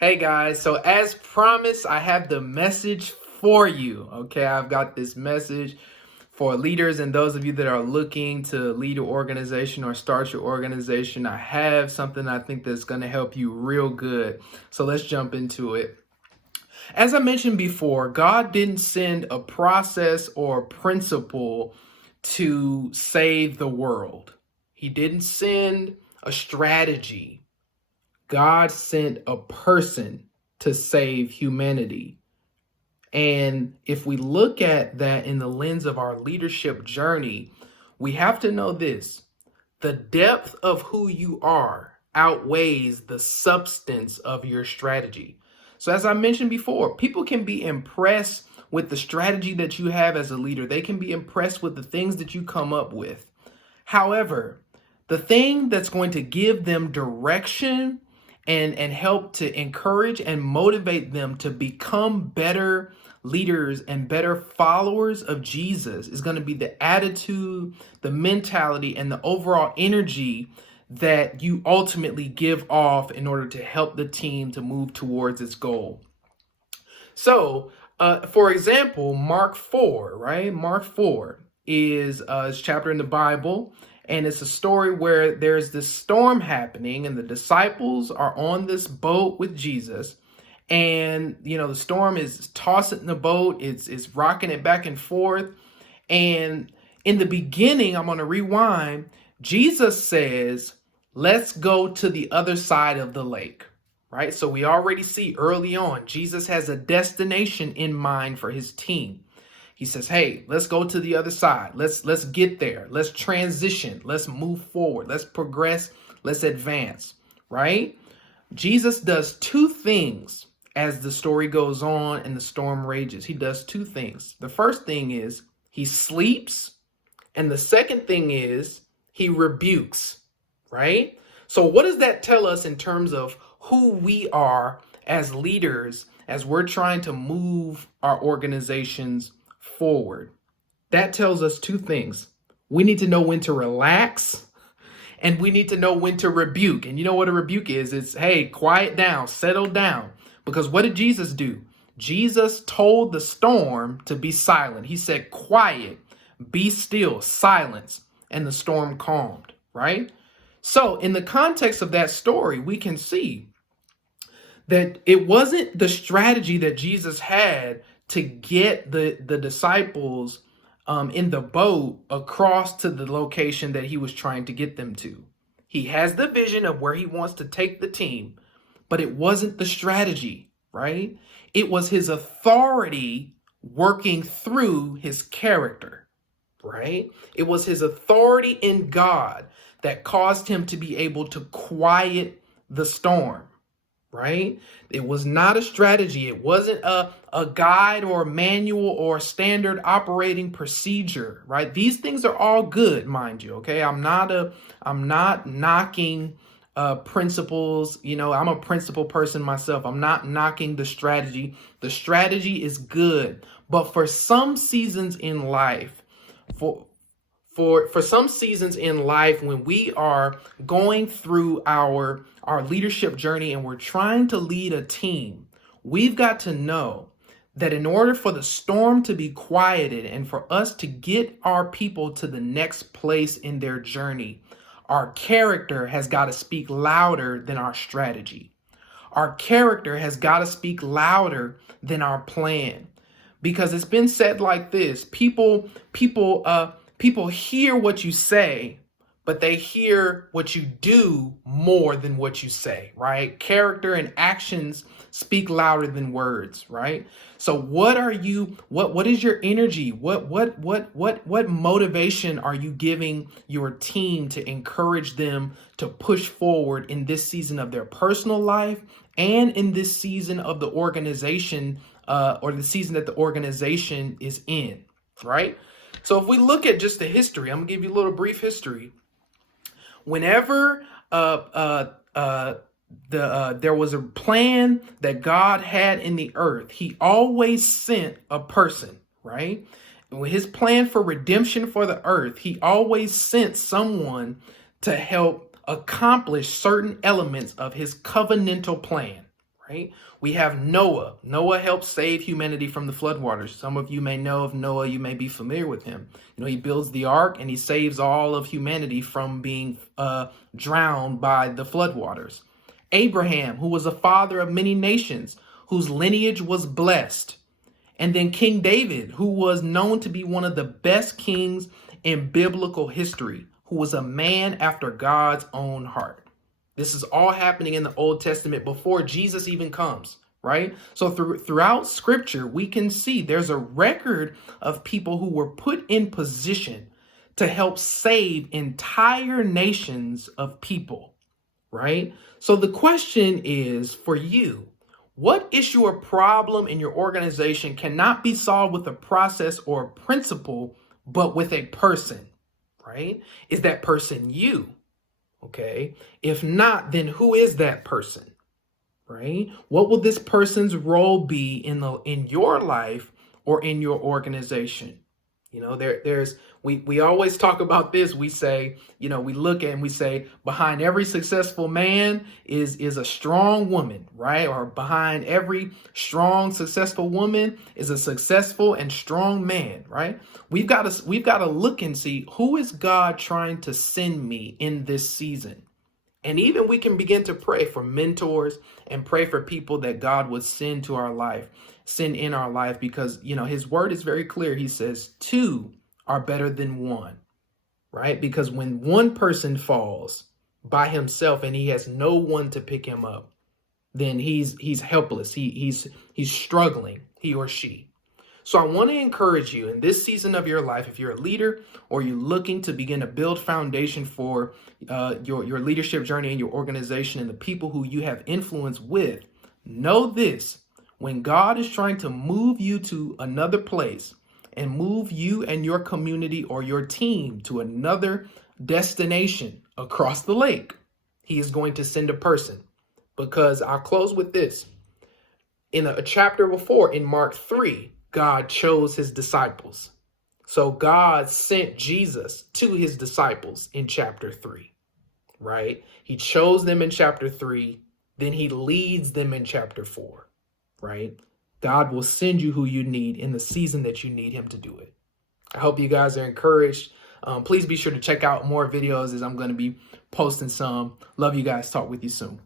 Hey guys, so as promised, I have the message for you. Okay, I've got this message for leaders and those of you that are looking to lead your organization or start your organization. I have something I think that's going to help you real good. So let's jump into it. As I mentioned before, God didn't send a process or a principle to save the world. He didn't send a strategy. God sent a person to save humanity. And if we look at that in the lens of our leadership journey, we have to know this: the depth of who you are outweighs the substance of your strategy. So, as I mentioned before, people can be impressed with the strategy that you have as a leader, they can be impressed with the things that you come up with. However, the thing that's going to give them direction and help to encourage and motivate them to become better leaders and better followers of Jesus is going to be the attitude, the mentality, and the overall energy that you ultimately give off in order to help the team to move towards its goal. So, for example, Mark 4, right? Mark 4 is a chapter in the Bible, and it's a story where there's this storm happening, and the disciples are on this boat with Jesus. And, the storm is tossing the boat, it's rocking it back and forth. And in the beginning, I'm going to rewind, Jesus says, let's go to the other side of the lake. Right? So we already see early on, Jesus has a destination in mind for his team. He says, hey, let's go to the other side. Let's get there. Let's transition. Let's move forward. Let's progress. Let's advance. Right? Jesus does two things as the story goes on and the storm rages. He does two things. The first thing is he sleeps. And the second thing is he rebukes. Right? So what does that tell us in terms of who we are as leaders as we're trying to move our organizations forward? That tells us two things. We need to know when to relax, and we need to know when to rebuke. And you know what a rebuke is? It's, hey, quiet down, settle down. Because what did Jesus do? Jesus told the storm to be silent. He said, quiet, be still, silence, and the storm calmed, right? So in the context of that story, we can see that it wasn't the strategy that Jesus had to get the disciples in the boat across to the location that he was trying to get them to. He has the vision of where he wants to take the team, but it wasn't the strategy, right? It was his authority working through his character, right? It was his authority in God that caused him to be able to quiet the storm, right? It was not a strategy. It wasn't a guide or a manual or a standard operating procedure, right? These things are all good, mind you, okay? I'm not knocking principles. I'm a principle person myself. I'm not knocking the strategy. The strategy is good, but for some seasons in life, for some seasons in life, when we are going through our leadership journey and we're trying to lead a team, we've got to know that in order for the storm to be quieted and for us to get our people to the next place in their journey, our character has got to speak louder than our strategy. Our character has got to speak louder than our plan. Because it's been said like this: people hear what you say, but they hear what you do more than what you say, right? Character and actions speak louder than words, right? So what is your energy? What motivation are you giving your team to encourage them to push forward in this season of their personal life and in this season of the organization, or the season that the organization is in, right? So if we look at just the history, I'm gonna give you a little brief history. Whenever there was a plan that God had in the earth, he always sent a person, right? With his plan for redemption for the earth, he always sent someone to help accomplish certain elements of his covenantal plan, right? We have Noah. Noah helped save humanity from the floodwaters. Some of you may know of Noah. You may be familiar with him. You know, he builds the ark and he saves all of humanity from being drowned by the floodwaters. Abraham, who was a father of many nations, whose lineage was blessed. And then King David, who was known to be one of the best kings in biblical history, who was a man after God's own heart. This is all happening in the Old Testament before Jesus even comes, right? So throughout Scripture, we can see there's a record of people who were put in position to help save entire nations of people, right? So the question is for you, what issue or problem in your organization cannot be solved with a process or a principle, but with a person, right? Is that person you? Okay. If not, then who is that person? Right? What will this person's role be in your life or in your organization? You know, we always talk about this. We say, you know, we look at and we say behind every successful man is a strong woman, right? Or behind every strong, successful woman is a successful and strong man, right? We've got to look and see, who is God trying to send me in this season? And even we can begin to pray for mentors and pray for people that God would send to our life, send in our life, because, you know, his word is very clear. He says 2 are better than 1, right? Because when one person falls by himself and he has no one to pick him up, then he's helpless. He's struggling, he or she. So I want to encourage you in this season of your life, if you're a leader or you're looking to begin to build foundation for your leadership journey and your organization and the people who you have influence with, know this: when God is trying to move you to another place and move you and your community or your team to another destination across the lake, he is going to send a person. Because I'll close with this. In a chapter before, in Mark 3, God chose his disciples. So God sent Jesus to his disciples in chapter 3, right? He chose them in chapter 3, then he leads them in chapter 4, right? God will send you who you need in the season that you need him to do it. I hope you guys are encouraged. Please be sure to check out more videos as I'm going to be posting some. Love you guys. Talk with you soon.